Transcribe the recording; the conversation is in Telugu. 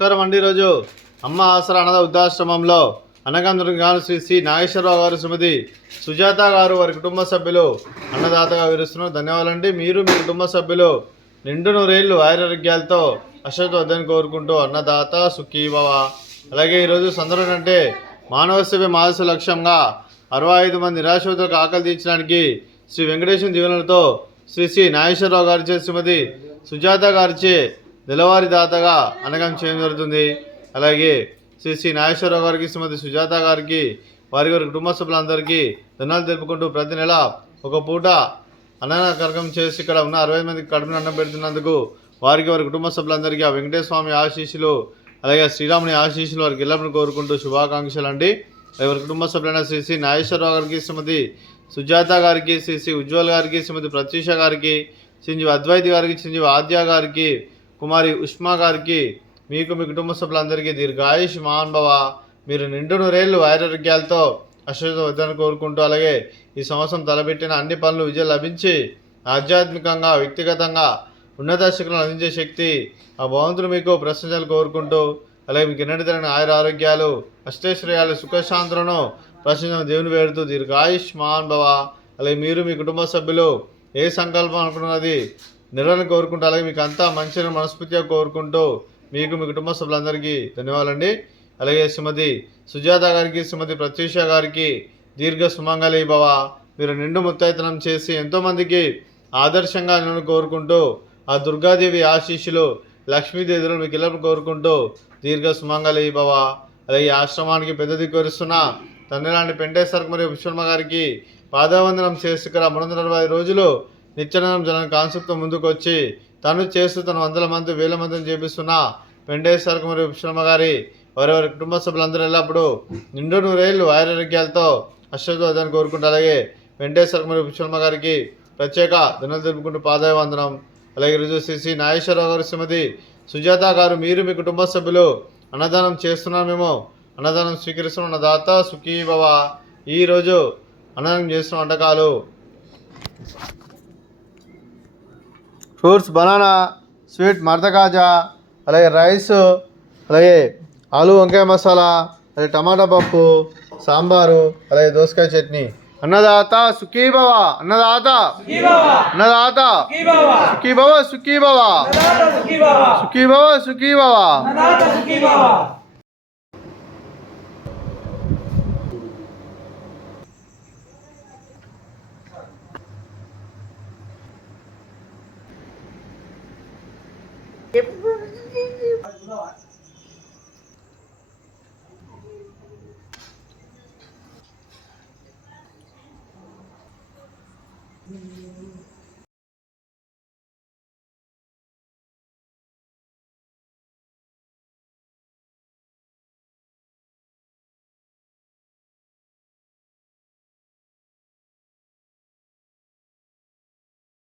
నమస్కారం అండి. ఈరోజు అమ్మ ఆసరా అనాథ వృద్ధాశ్రమంలో అన్నగంధం గారు శ్రీ నాగేశ్వరరావు గారు, శ్రీమతి సుజాత గారు, వారి కుటుంబ సభ్యులు అన్నదాతగా వివరిస్తున్నారు. ధన్యవాదాలండి. మీరు మీ కుటుంబ సభ్యులు నిండు నూరేళ్లు ఆయురారోగ్యాలతో వద్దని కోరుకుంటూ అన్నదాత సుఖీభవ. అలాగే ఈరోజు సందర్భం అంటే మానవ సేవ మానస లక్ష్యంగా 65 మంది నిరాశ్రితులకు ఆకలి తీర్చడానికి శ్రీ వెంకటేశ్వర దీవెనలతో శ్రీ నాగేశ్వరరావు గారిచే, శ్రీమతి సుజాత గారిచే నెలవారీ దాతగా అనగం చేయడం జరుగుతుంది. అలాగే శ్రీ నాగేశ్వరరావు గారికి, శ్రీమతి సుజాత గారికి, వారి కుటుంబ సభ్యులందరికీ ధన్యవాదాలు తెలుపుకుంటూ ప్రతి నెల ఒక పూట అన్నదాన కార్యక్రమం చేసి ఇక్కడ ఉన్న 60 మందికి కడుపున అన్నం పెడుతున్నందుకు వారికి, వారి కుటుంబ సభ్యులందరికీ ఆ వెంకటేశ్వర స్వామి ఆశీస్సులు, అలాగే శ్రీరాముని ఆశీస్సులు వారికి ఎల్లప్పుడూ కోరుకుంటూ శుభాకాంక్షలు అండి. ఎవరి కుటుంబ సభ్యులైన శ్రీ నాగేశ్వరరావు గారికి, శ్రీమతి సుజాత గారికి, శ్రీ ఉజ్వల్ గారికి, శ్రీమతి ప్రత్యూష గారికి, శ్రీజీవి అద్వైతి గారికి, శ్రీజీవి ఆద్య గారికి, కుమారి ఉష్మా గారికి, మీకు మీ కుటుంబ సభ్యులందరికీ దీర్ఘాయుష్ మహానుభవ, మీరు నిండు నూరేళ్లు ఆరోగ్యాలతో వద్దని కోరుకుంటూ, అలాగే ఈ సంవత్సరం తలపెట్టిన అన్ని పనులు విజయం లభించి ఆధ్యాత్మికంగా, వ్యక్తిగతంగా ఉన్నత శిఖరాలను అందించే శక్తి ఆ భగవంతుడు మీకు ప్రశంసలు కోరుకుంటూ, అలాగే మీకు ఎన్నటి తరగని ఆరోగ్యాలు, అష్టైశ్వర్యాలు, సుఖశాంతులను ప్రశంస దేవుని వేడుతూ దీర్ఘాయుష్ మహానుభవ. అలాగే మీరు మీ కుటుంబ సభ్యులు ఏ సంకల్పం అనుకున్నది నెరవేరని కోరుకుంటూ, అలాగే మీకు అంతా మంచిని మనస్ఫూర్తిగా కోరుకుంటూ మీకు మీ కుటుంబ సభ్యులందరికీ ధన్యవాదాలండి. అలాగే శ్రీమతి సుజాత గారికి, శ్రీమతి ప్రత్యూష గారికి దీర్ఘ సుమంగళి భవ, మీరు నిండు ముత్తైతనం చేసి ఎంతోమందికి ఆదర్శంగా నేను కోరుకుంటూ ఆ దుర్గాదేవి ఆశీస్సులు, లక్ష్మీదేవులు మీకు ఇళ్ళను కోరుకుంటూ దీర్ఘ సుమంగళి భవ. అలాగే ఆశ్రమానికి పెద్ద దిక్కువరుస్తున్న తండ్రి లాంటి పెంటేశ్వరకు మరియు విశ్వమ్మ గారికి పాదవందనం చేసి ఇక్కడ 360 రోజులు నిత్యానందం జనం కాన్సెప్ట్తో ముందుకు వచ్చి తను చేస్తూ తన 100 మంది 1000 మందిని చేపిస్తున్న పెంటేశ్వరకు మరియు విశ్వమ్మ గారి వారి కుటుంబ సభ్యులందరూ ఎల్లప్పుడూ నిండు నూరేళ్లు ఆరోగ్యాలతో వద్దని కోరుకుంటూ, అలాగే వెంకటేశ్వరకు మరియు విశ్వమ్మ గారికి ప్రత్యేక ధన్యవాదాలు తెలుపుకుంటూ పాదవందనం. అలాగే ఈరోజు శ్రీ నాగేశ్వరరావు గారు, శ్రీమతి సుజాత గారు, మీరు మీ కుటుంబ సభ్యులు అన్నదానం చేస్తున్నాం, మేము అన్నదానం స్వీకరిస్తున్నాం. అన్నదాత సుఖీభవ. ఈరోజు అన్నదానం చేస్తున్న వంటకాలు ఫ్రూట్స్, బనానా, స్వీట్ మర్దకాజా, అలాగే రైస్, అలాగే ఆలు వంకాయ మసాలా, అలాగే టమాటా పప్పు, సాంబారు, అలాగే దోసకాయ చట్నీ. అన్నదాత సుఖీభవ, అన్నదాత అన్నదాత సుఖీభవ, సుఖీభవ సుఖీభవ, సుఖీభవ.